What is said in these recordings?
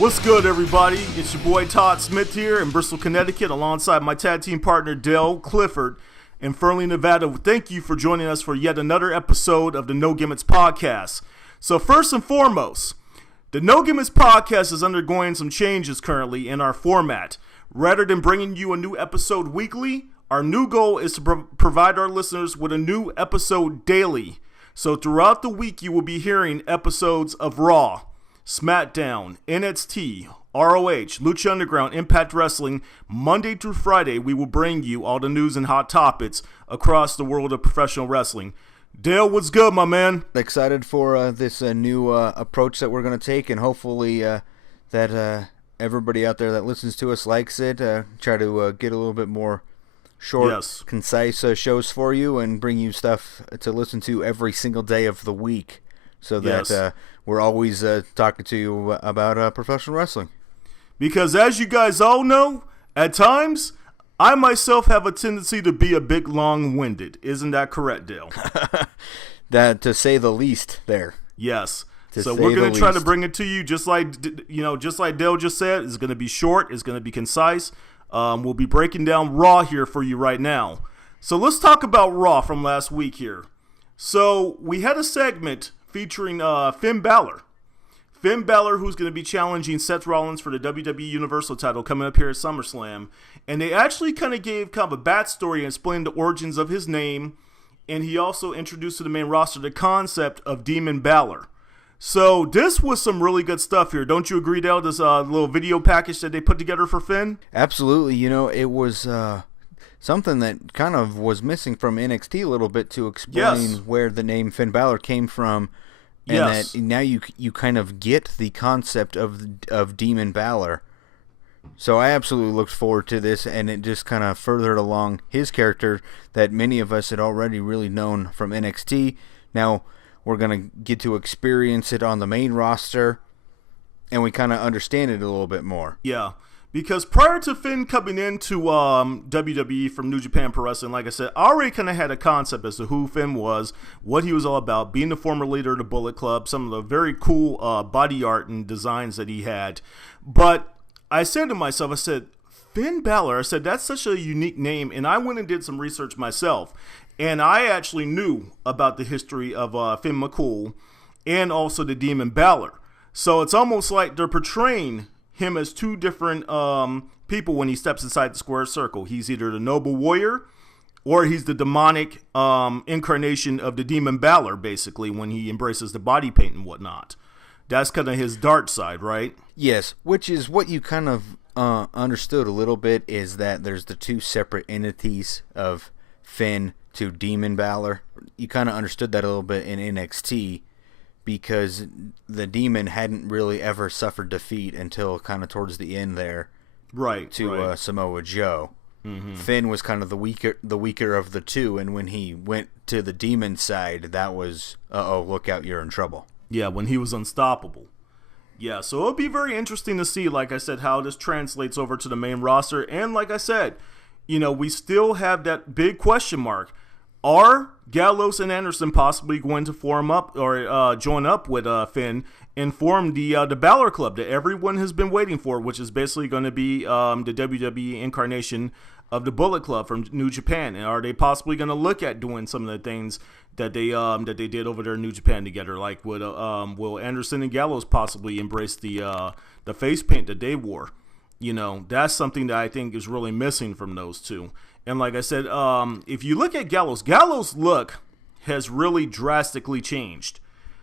What's good, everybody? It's your boy Todd Smith here in Bristol, Connecticut, alongside my tag team partner Dale Clifford in Fernley, Nevada. Thank you for joining us for yet another episode of the No Gimmicks podcast. So first and foremost, the No Gimmicks podcast is undergoing some changes currently in our format. Rather than bringing you a new episode weekly, our new goal is to provide our listeners with a new episode daily. So throughout the week, you will be hearing episodes of Raw, SmackDown, NXT, ROH, Lucha Underground, Impact Wrestling. Monday through Friday, we will bring you all the news and hot topics across the world of professional wrestling. Dale, what's good, my man? Excited for this new approach that we're going to take, and hopefully that everybody out there that listens to us likes it. Try to get a little bit more short, concise shows for you and bring you stuff to listen to every single day of the week, so that we're always talking to you about professional wrestling. Because as you guys all know, at times, I myself have a tendency to be a bit long-winded. Isn't that correct, Dale? That, to say the least, there. Yes. So we're going to try to bring it to you just like Dale just said. It's going to be short. It's going to be concise. We'll be breaking down Raw here for you right now. So let's talk about Raw from last week here. So we had a segment featuring Finn Balor. Finn Balor, who's going to be challenging Seth Rollins for the WWE Universal title coming up here at Summerslam. And they actually kind of gave kind of a backstory and explained the origins of his name. And he also introduced to the main roster the concept of Demon Balor. So this was some really good stuff here. Don't you agree, Dale? This little video package that they put together for Finn? Absolutely. You know, it was something that kind of was missing from NXT a little bit to explain where the name Finn Balor came from. And that now you kind of get the concept of Demon Balor. So I absolutely looked forward to this, and it just kind of furthered along his character that many of us had already really known from NXT. Now we're going to get to experience it on the main roster, and we kind of understand it a little bit more. Yeah, because prior to Finn coming into WWE from New Japan Pro Wrestling, like I said, I already kind of had a concept as to who Finn was, what he was all about, being the former leader of the Bullet Club, some of the very cool body art and designs that he had. But I said to myself, I said, Finn Balor, I said, that's such a unique name, and I went and did some research myself. And I actually knew about the history of Finn McCool and also the Demon Balor. So it's almost like they're portraying him as two different people when he steps inside the square circle. He's either the noble warrior or he's the demonic incarnation of the Demon Balor, basically, when he embraces the body paint and whatnot. That's kind of his dark side, right? Yes, which is what you kind of understood a little bit, is that there's the two separate entities of Finn to Demon Balor. You kind of understood that a little bit in NXT because the Demon hadn't really ever suffered defeat until kind of towards the end there, right? To Samoa Joe. Mm-hmm. Finn was kind of the weaker of the two, and when he went to the Demon side, that was look out, you're in trouble. Yeah, when he was unstoppable. Yeah, so it'll be very interesting to see, like I said, how this translates over to the main roster. And like I said, you know, we still have that big question mark. Are Gallows and Anderson possibly going to form up or join up with Finn and form the Balor Club that everyone has been waiting for, which is basically going to be the WWE incarnation of the Bullet Club from New Japan? And are they possibly going to look at doing some of the things that they did over there in New Japan together? Like, will Anderson and Gallows possibly embrace the face paint that they wore? You know, that's something that I think is really missing from those two. And like I said, if you look at Gallows' look has really drastically changed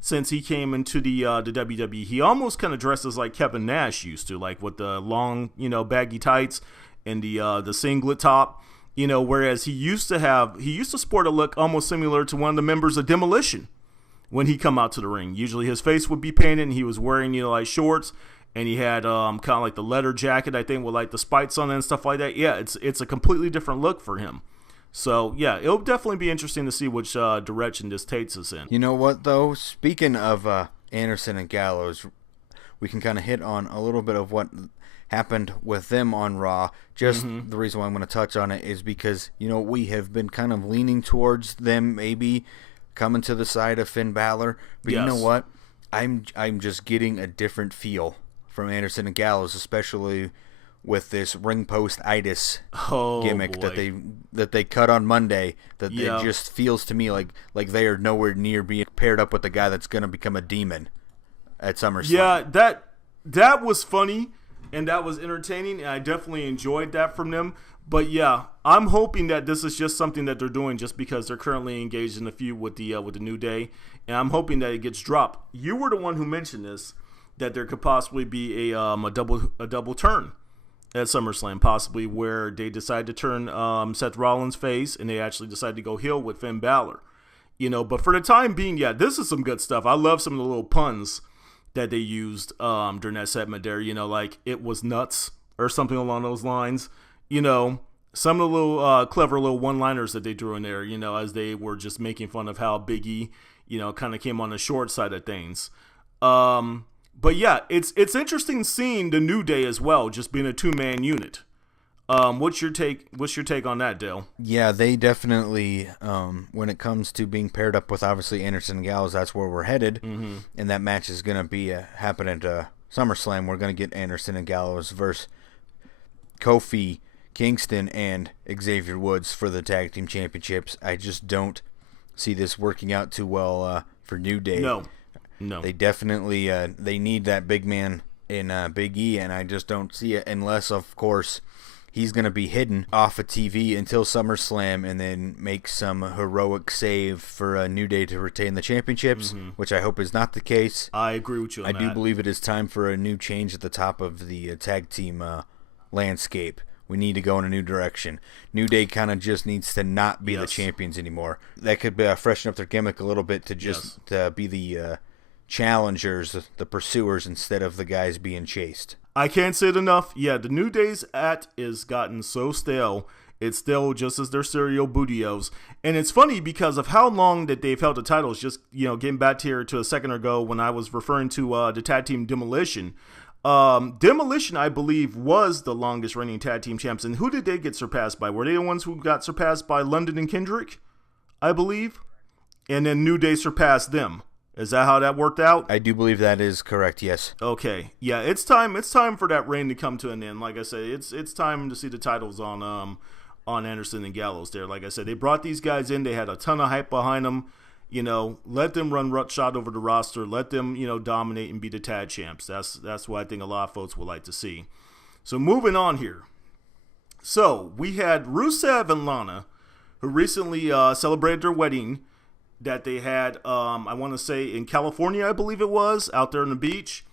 since he came into the WWE. He almost kind of dresses like Kevin Nash used to, like with the long, baggy tights and the singlet top. Whereas he used to sport a look almost similar to one of the members of Demolition when he come out to the ring. Usually his face would be painted and he was wearing, like shorts, and he had kind of like the leather jacket, I think, with like the spikes on it and stuff like that. Yeah, it's a completely different look for him. So, yeah, it'll definitely be interesting to see which direction this takes us in. You know what, though? Speaking of Anderson and Gallows, we can kind of hit on a little bit of what happened with them on Raw. Just the reason why I'm going to touch on it is because, we have been kind of leaning towards them maybe coming to the side of Finn Balor. But you know what? I'm just getting a different feel from Anderson and Gallows, especially with this ring post-itis gimmick that they cut on Monday. That it just feels to me like they are nowhere near being paired up with the guy that's going to become a demon at SummerSlam. Yeah, that was funny and that was entertaining, and I definitely enjoyed that from them. But yeah, I'm hoping that this is just something that they're doing just because they're currently engaged in a feud with the New Day, and I'm hoping that it gets dropped. You were the one who mentioned this, that there could possibly be a double turn at SummerSlam, possibly where they decide to turn Seth Rollins face and they actually decide to go heel with Finn Balor. But for the time being, yeah, this is some good stuff. I love some of the little puns that they used during that segment there. Like it was nuts or something along those lines. Some of the little clever little one-liners that they drew in there, as they were just making fun of how Big E, kind of came on the short side of things. But yeah, it's interesting seeing the New Day as well, just being a two-man unit. What's your take on that, Dale? Yeah, they definitely, when it comes to being paired up with obviously Anderson and Gallows, that's where we're headed. Mm-hmm. And that match is going to be happening at SummerSlam. We're going to get Anderson and Gallows versus Kofi Kingston and Xavier Woods for the tag team championships. I just don't see this working out too well for New Day. No. They definitely they need that big man in Big E, and I just don't see it unless, of course, he's going to be hidden off of TV until SummerSlam and then make some heroic save for a New Day to retain the championships, which I hope is not the case. I agree with you on that. I do believe it is time for a new change at the top of the tag team landscape. We need to go in a new direction. New Day kind of just needs to not be the champions anymore. That could be freshen up their gimmick a little bit to just be the challengers, the pursuers, instead of the guys being chased. I can't say it enough. Yeah, the New Day's act is gotten so stale. It's still just as their serial bootios. And it's funny because of how long that they've held the titles. Just, getting back here to a second ago when I was referring to the tag team Demolition. Demolition, I believe, was the longest reigning tag team champs. And who did they get surpassed by? Were they the ones who got surpassed by London and Kendrick, I believe? And then New Day surpassed them. Is that how that worked out? I do believe that is correct, yes. Okay. Yeah, it's time for that reign to come to an end. Like I said, it's time to see the titles on Anderson and Gallows there. Like I said, they brought these guys in. They had a ton of hype behind them. Let them run shot over the roster. Let them, dominate and be the tag champs. That's what I think a lot of folks would like to see. So moving on here. So we had Rusev and Lana, who recently celebrated their wedding that they had, I want to say in California, I believe it was, out there on the beach.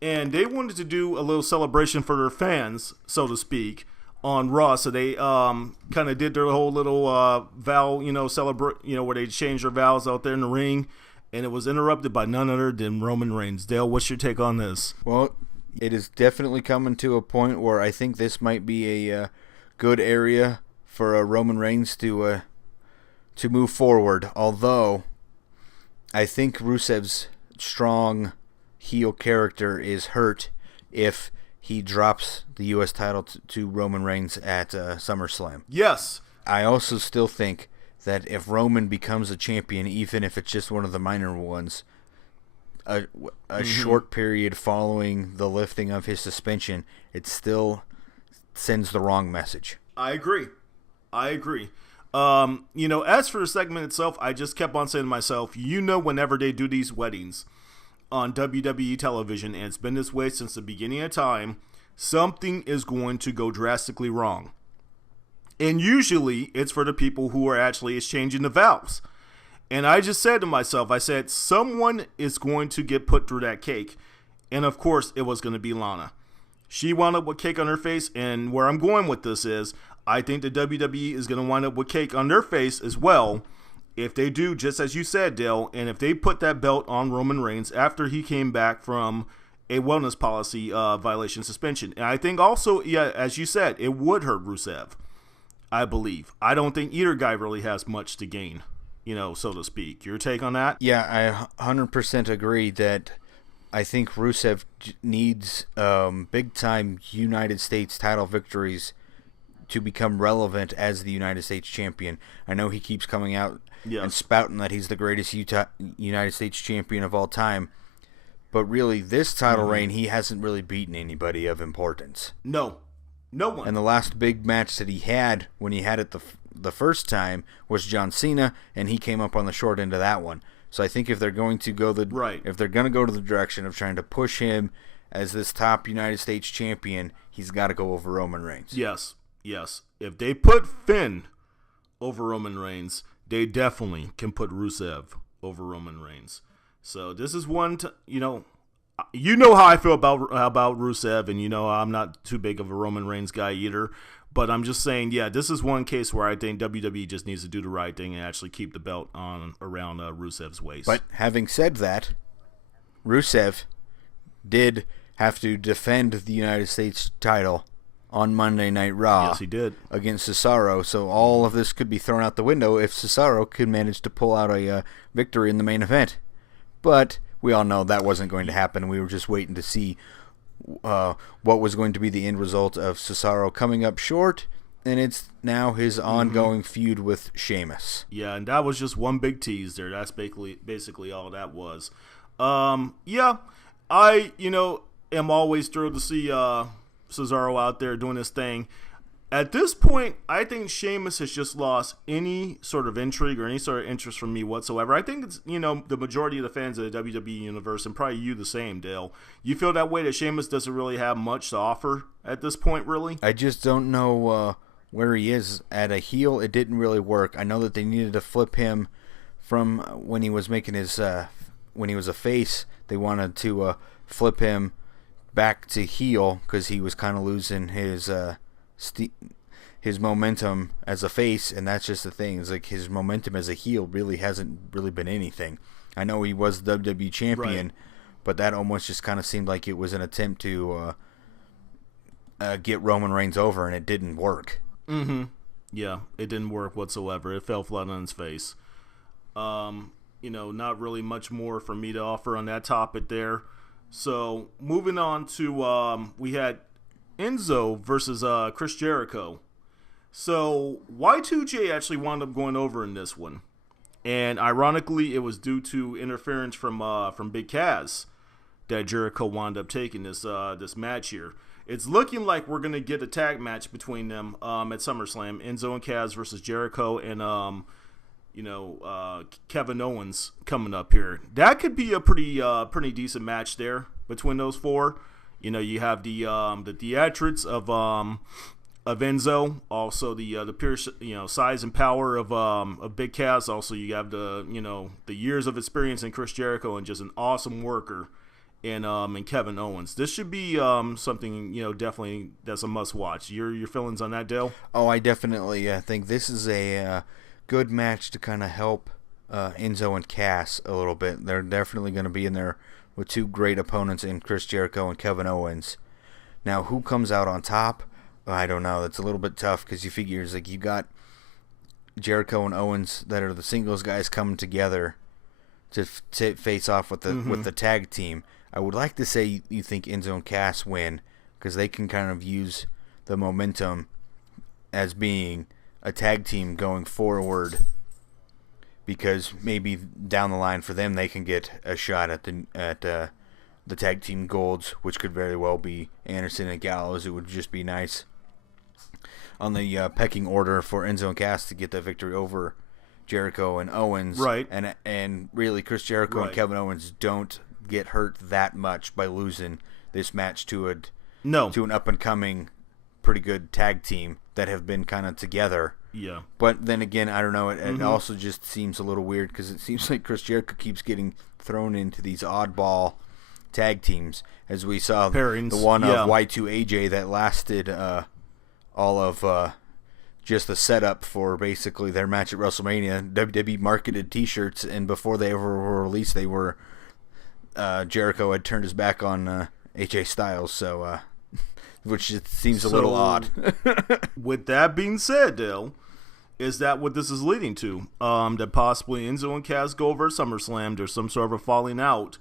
And they wanted to do a little celebration for their fans, so to speak, on Raw. So they kind of did their whole little vow, celebrate, where they changed their vows out there in the ring. And it was interrupted by none other than Roman Reigns. Dale, what's your take on this? Well, it is definitely coming to a point where I think this might be a good area for Roman Reigns to move forward. Although, I think Rusev's strong heel character is hurt if he drops the U.S. title to Roman Reigns at SummerSlam. Yes. I also still think that if Roman becomes a champion, even if it's just one of the minor ones, a short period following the lifting of his suspension, it still sends the wrong message. I agree. As for the segment itself, I just kept on saying to myself, whenever they do these weddings on WWE television, and it's been this way since the beginning of time, something is going to go drastically wrong. And usually it's for the people who are actually exchanging the vows. And I just said to myself, someone is going to get put through that cake. And of course, it was going to be Lana. She wound up with cake on her face, and where I'm going with this is, I think the WWE is going to wind up with cake on their face as well, if they do, just as you said, Dale, and if they put that belt on Roman Reigns after he came back from a wellness policy violation suspension. And I think also, as you said, it would hurt Rusev, I believe. I don't think either guy really has much to gain, so to speak. Your take on that? Yeah, I 100% agree that I think Rusev needs big-time United States title victories to become relevant as the United States champion. I know he keeps coming out and spouting that he's the greatest United States champion of all time, But really, this title reign, he hasn't really beaten anybody of importance. No one. And the last big match that he had when he had it the first time was John Cena, and he came up on the short end of that one. So I think if they're going to go to the direction of trying to push him as this top United States champion, he's got to go over Roman Reigns. Yes. If they put Finn over Roman Reigns, they definitely can put Rusev over Roman Reigns. So this is one, you know how I feel about Rusev, and I'm not too big of a Roman Reigns guy either. But I'm just saying, this is one case where I think WWE just needs to do the right thing and actually keep the belt on around Rusev's waist. But having said that, Rusev did have to defend the United States title on Monday Night Raw. Yes, he did. Against Cesaro. So all of this could be thrown out the window if Cesaro could manage to pull out a victory in the main event. But we all know that wasn't going to happen. We were just waiting to see what was going to be the end result of Cesaro coming up short, and it's now his ongoing feud with Sheamus. Yeah, and that was just one big tease there. That's basically all that was. I am always thrilled to see Cesaro out there doing his thing. At this point, I think Sheamus has just lost any sort of intrigue or any sort of interest from me whatsoever. I think it's, the majority of the fans of the WWE Universe, and probably you the same, Dale. You feel that way, that Sheamus doesn't really have much to offer at this point, really? I just don't know where he is at a heel. It didn't really work. I know that they needed to flip him from when he was making his, when he was a face. They wanted to flip him back to heel because he was kind of losing his momentum as a face, and that's just the thing. It's like his momentum as a heel really hasn't really been anything. I know he was the WWE champion, but that almost just kind of seemed like it was an attempt to get Roman Reigns over, and it didn't work. Yeah, it didn't work whatsoever. It fell flat on its face. Not really much more for me to offer on that topic there. So moving on to we had Enzo versus Chris Jericho. So Y2J actually wound up going over in this one, and ironically, it was due to interference from Big Cass that Jericho wound up taking this match here. It's looking like we're gonna get a tag match between them at SummerSlam. Enzo and Cass versus Jericho and Kevin Owens coming up here. That could be a pretty decent match there between those four. You have the theatrics of Enzo, also the pure size and power of Big Cass. Also, you have the years of experience in Chris Jericho and just an awesome worker in Kevin Owens. This should be something definitely that's a must watch. Your feelings on that, Dale? Oh, I definitely think this is a good match to kind of help Enzo and Cass a little bit. They're definitely going to be in there with two great opponents in Chris Jericho and Kevin Owens. Now, who comes out on top? I don't know. That's a little bit tough because you figure it's like you got Jericho and Owens that are the singles guys coming together to face off with the tag team. I would like to say you think Enzo and Cass win because they can kind of use the momentum as being a tag team going forward, because maybe down the line for them they can get a shot at the tag team golds, which could very well be Anderson and Gallows. It would just be nice on the pecking order for Enzo and Cass to get the victory over Jericho and Owens. Right. And really Chris Jericho and Kevin Owens don't get hurt that much by losing this match to an up and coming pretty good tag team that have been kind of together. Yeah. But then again, I don't know. It also just seems a little weird because it seems like Chris Jericho keeps getting thrown into these oddball tag teams, as we saw pairings. The one of Y2AJ that lasted all of just the setup for basically their match at WrestleMania. WWE marketed T-shirts, and before they ever were released, they were Jericho had turned his back on AJ Styles, so which just seems a little odd. With that being said, Dale, is that what this is leading to? That possibly Enzo and Cass go over at SummerSlam. There's some sort of a falling out,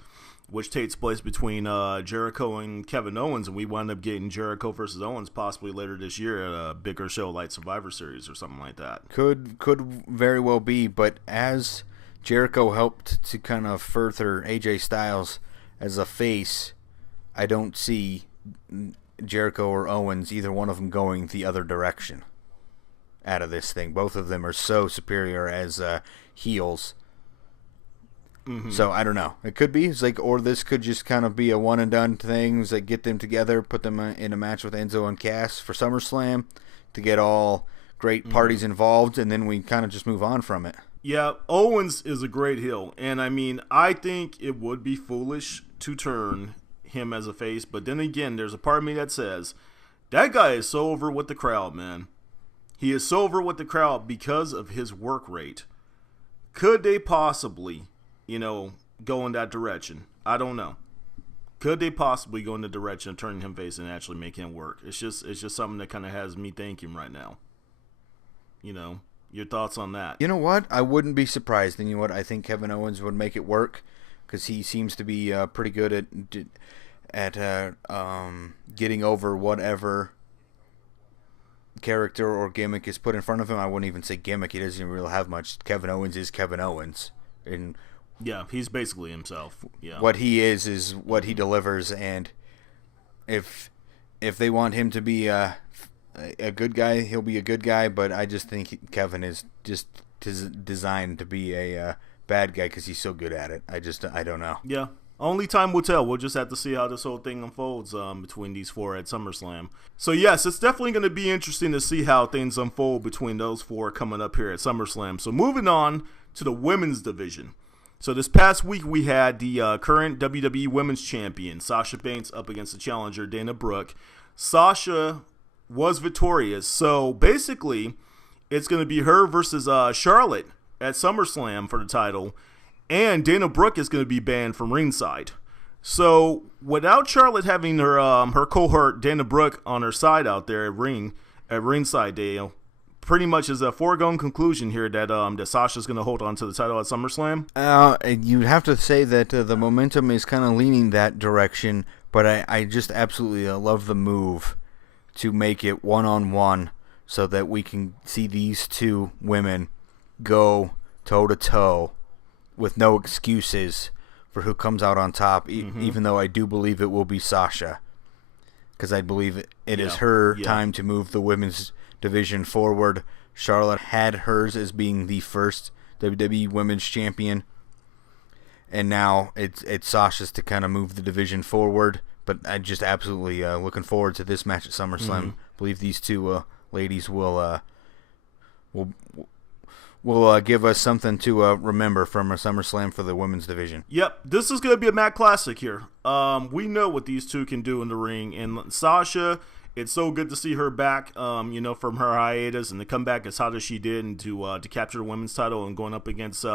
which takes place between Jericho and Kevin Owens, and we wind up getting Jericho versus Owens possibly later this year at a bigger show like Survivor Series or something like that. Could very well be, but as Jericho helped to kind of further AJ Styles as a face, I don't see Jericho or Owens, either one of them, going the other direction out of this thing. Both of them are so superior as heels. Mm-hmm. So I don't know. It could be or this could just kind of be a one and done thing. It's like get them together, put them in a match with Enzo and Cass for SummerSlam to get all great parties involved, and then we kind of just move on from it. Yeah, Owens is a great heel, and I mean, I think it would be foolish to turn him as a face, but then again, there's a part of me that says that guy is so over with the crowd, man. He is so over with the crowd because of his work rate. Could they possibly, go in that direction? I don't know. Could they possibly go in the direction of turning him face and actually make him work? It's just something that kind of has me thinking right now. Your thoughts on that? You know what? I wouldn't be surprised. And you know what? I think Kevin Owens would make it work because he seems to be pretty good at getting over whatever character or gimmick is put in front of him. I wouldn't even say gimmick. He doesn't even really have much. Kevin Owens is Kevin Owens. And yeah, he's basically himself. Yeah. What he is what he delivers, and if they want him to be a good guy, he'll be a good guy, but I just think Kevin is just designed to be a bad guy because he's so good at it. I don't know. Yeah. Only time will tell. We'll just have to see how this whole thing unfolds between these four at SummerSlam. So, yes, it's definitely going to be interesting to see how things unfold between those four coming up here at SummerSlam. So, moving on to the women's division. So, this past week, we had the current WWE Women's Champion, Sasha Banks, up against the challenger, Dana Brooke. Sasha was victorious. So, basically, it's going to be her versus Charlotte at SummerSlam for the title. And Dana Brooke is going to be banned from ringside. So without Charlotte having her cohort Dana Brooke on her side out there at ringside, Dale, pretty much is a foregone conclusion here that Sasha's going to hold on to the title at SummerSlam. You'd have to say that the momentum is kind of leaning that direction, but I just absolutely love the move to make it one-on-one so that we can see these two women go toe-to-toe with no excuses for who comes out on top, even though I do believe it will be Sasha, because I believe it is her time to move the women's division forward. Charlotte had hers as being the first WWE Women's Champion, and now it's Sasha's to kind of move the division forward. But I just absolutely looking forward to this match at SummerSlam. Believe these two ladies will give us something to remember from a SummerSlam for the women's division. Yep, this is going to be a Matt Classic here. We know what these two can do in the ring. And Sasha, it's so good to see her back, from her hiatus and to come back as hot as she did and to capture the women's title and going up against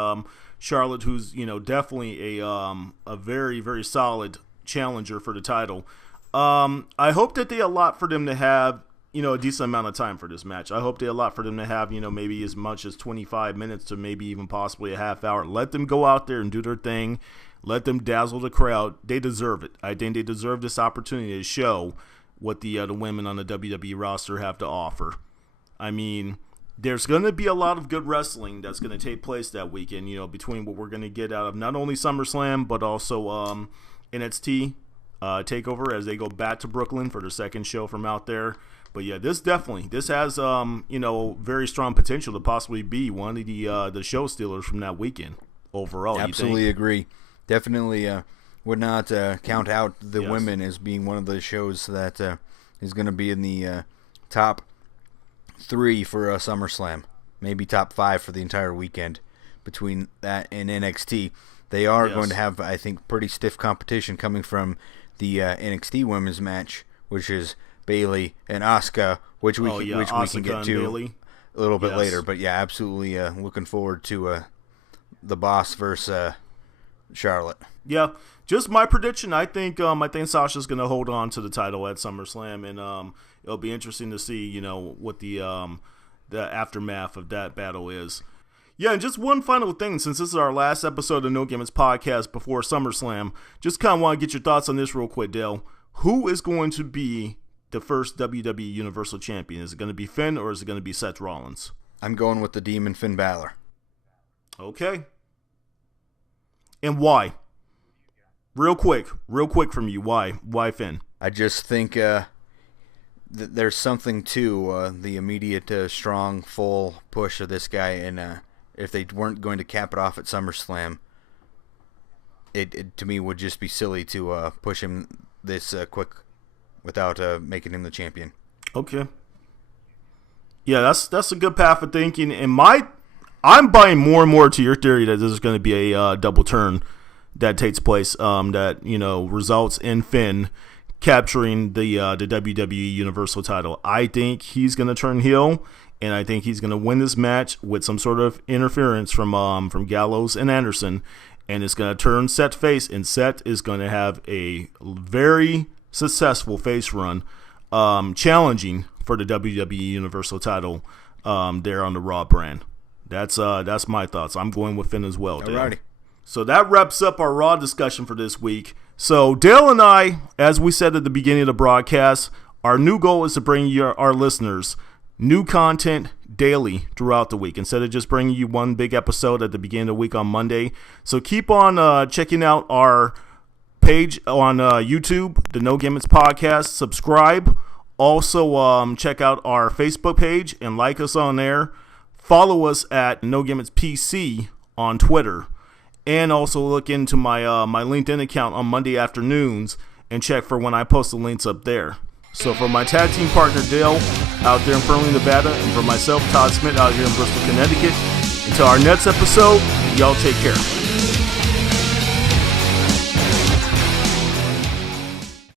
Charlotte, who's, definitely a very, very solid challenger for the title. I hope that they allot for them to have a decent amount of time for this match. I hope they allot for them to have, maybe as much as 25 minutes to maybe even possibly a half hour. Let them go out there and do their thing. Let them dazzle the crowd. They deserve it. I think they deserve this opportunity to show what the women on the WWE roster have to offer. I mean, there's going to be a lot of good wrestling that's going to take place that weekend, between what we're going to get out of not only SummerSlam, but also NXT TakeOver as they go back to Brooklyn for their second show from out there. But yeah, this has very strong potential to possibly be one of the show stealers from that weekend overall. Absolutely agree. Definitely would not count out the women as being one of the shows that is going to be in the top 3 for SummerSlam, maybe top 5 for the entire weekend between that and NXT. They are going to have, I think, pretty stiff competition coming from the NXT women's match, which is Bayley and Asuka, which we can get to a little bit later. But yeah, absolutely looking forward to the Boss versus Charlotte. Yeah, just my prediction. I think Sasha's going to hold on to the title at SummerSlam, and it'll be interesting to see what the aftermath of that battle is. Yeah, and just one final thing, since this is our last episode of No Gimmicks Podcast before SummerSlam, just kind of want to get your thoughts on this real quick, Dale. Who is going to be the first WWE Universal Champion? Is it going to be Finn or is it going to be Seth Rollins? I'm going with the Demon Finn Balor. Okay. And why? Real quick from you. Why Finn? I just think there's something to the immediate strong, full push of this guy, and if they weren't going to cap it off at SummerSlam, it to me would just be silly to push him this quick without making him the champion. Okay. Yeah, that's a good path of thinking. And I'm buying more and more to your theory that this is going to be a double turn that takes place. That results in Finn capturing the WWE Universal title. I think he's going to turn heel, and I think he's going to win this match with some sort of interference from Gallows and Anderson, and it's going to turn Seth face, and Seth is going to have a very successful face run, challenging for the WWE Universal title there on the Raw brand. That's my thoughts. I'm going with Finn as well. Alrighty. So that wraps up our Raw discussion for this week. So Dale and I, as we said at the beginning of the broadcast, our new goal is to bring our listeners new content daily throughout the week, instead of just bringing you one big episode at the beginning of the week on Monday. So keep on checking out our page on YouTube, the No Gimmicks Podcast. Subscribe. Also, check out our Facebook page and like us on there. Follow us at No Gimmicks PC on Twitter. And also look into my my LinkedIn account on Monday afternoons and check for when I post the links up there. So for my tag team partner Dale out there in Fernley, Nevada, and for myself, Todd Smith, out here in Bristol, Connecticut, until our next episode, y'all take care.